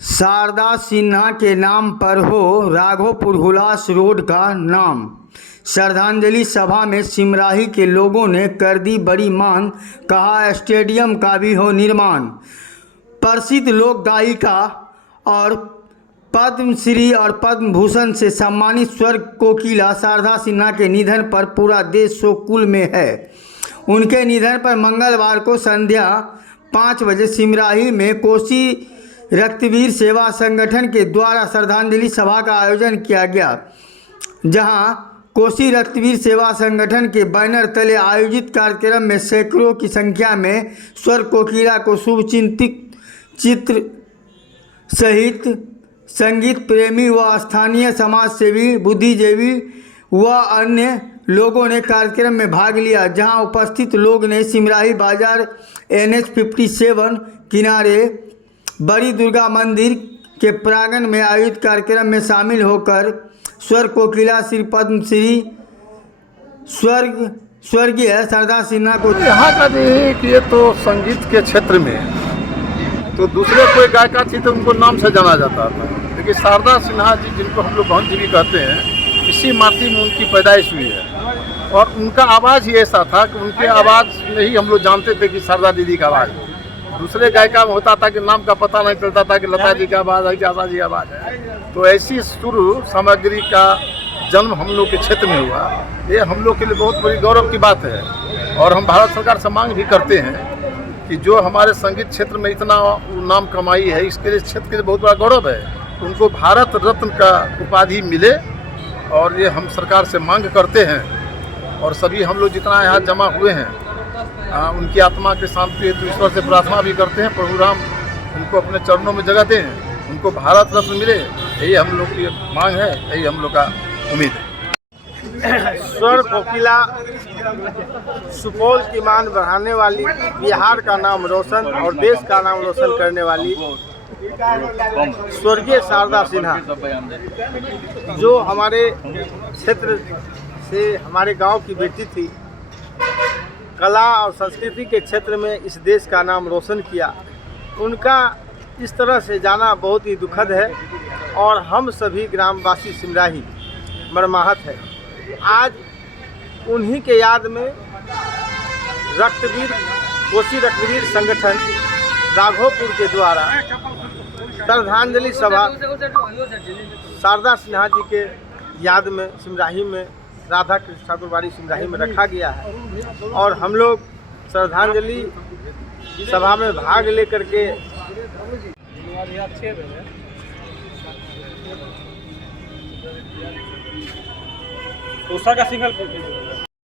शारदा सिन्हा के नाम पर हो राघोपुर हुलास रोड का नाम। श्रद्धांजलि सभा में सिमराही के लोगों ने कर दी बड़ी मांग, कहा स्टेडियम का भी हो निर्माण। प्रसिद्ध लोक गायिका और पद्मश्री और पद्म भूषण से सम्मानित स्वर्ग कोकिला शारदा सिन्हा के निधन पर पूरा देश शोककुल में है। उनके निधन पर मंगलवार को संध्या 5 बजे सिमराही में कोसी रक्तवीर सेवा संगठन के द्वारा श्रद्धांजलि सभा का आयोजन किया गया, जहां कोसी रक्तवीर सेवा संगठन के बैनर तले आयोजित कार्यक्रम में सैकड़ों की संख्या में स्वर्ग कोकिला को शुभचिंतित चित्र सहित संगीत प्रेमी व स्थानीय समाज सेवी, बुद्धिजीवी व अन्य लोगों ने कार्यक्रम में भाग लिया। जहां उपस्थित लोग ने सिमराही बाजार NH 57 किनारे बड़ी दुर्गा मंदिर के प्रांगण में आयोजित कार्यक्रम में शामिल होकर स्वर्ग कोकिला श्री पद्मश्री स्वर्गीय शारदा सिन्हा को यहाँ का नहीं कि ये तो संगीत के क्षेत्र में तो दूसरे कोई गायिका थी तो उनको नाम से जाना जाता था, लेकिन शारदा सिन्हा जी जिनको हम लोग बहन जी भी कहते हैं, इसी माटी में उनकी पैदाइश हुई है और उनका आवाज़ ही ऐसा था कि उनके आवाज़ में ही हम लोग जानते थे कि शारदा दीदी का आवाज़ है। दूसरे गायिका में होता था कि नाम का पता नहीं चलता था कि लता जी का आवाज़ है कि आशा जी का आवाज़ है। तो ऐसी शुरू सामग्री का जन्म हम लोग के क्षेत्र में हुआ, ये हम लोग के लिए बहुत बड़ी गौरव की बात है। और हम भारत सरकार से मांग भी करते हैं कि जो हमारे संगीत क्षेत्र में इतना नाम कमाई है, इसके लिए क्षेत्र के लिए बहुत बड़ा गौरव है, उनको भारत रत्न का उपाधि मिले। और ये हम सरकार से मांग करते हैं और सभी हम लोग जितना यहाँ जमा हुए हैं उनकी आत्मा की शांति हेतु ईश्वर से प्रार्थना भी करते हैं, प्रभु राम उनको अपने चरणों में जगह दें, उनको भारत रत्न मिले, यही हम लोग की मांग है, यही हम लोग का उम्मीद है। स्वर्ग कोकिला सुपौल की मान बढ़ाने वाली, बिहार का नाम रोशन और देश का नाम रोशन करने वाली स्वर्गीय शारदा सिन्हा, जो हमारे क्षेत्र से हमारे गांव की बेटी थी, कला और संस्कृति के क्षेत्र में इस देश का नाम रोशन किया। उनका इस तरह से जाना बहुत ही दुखद है और हम सभी ग्रामवासी सिमराही मर्माहत है। आज उन्हीं के याद में कोसी रक्तवीर संगठन राघोपुर के द्वारा श्रद्धांजलि सभा शारदा सिन्हा जी के याद में सिमराही में राधा कृष्ण ठाकुर बाड़ी सिमराही में रखा गया है। और हम लोग श्रद्धांजलि सभा में भाग लेकर के उषा का सिंगल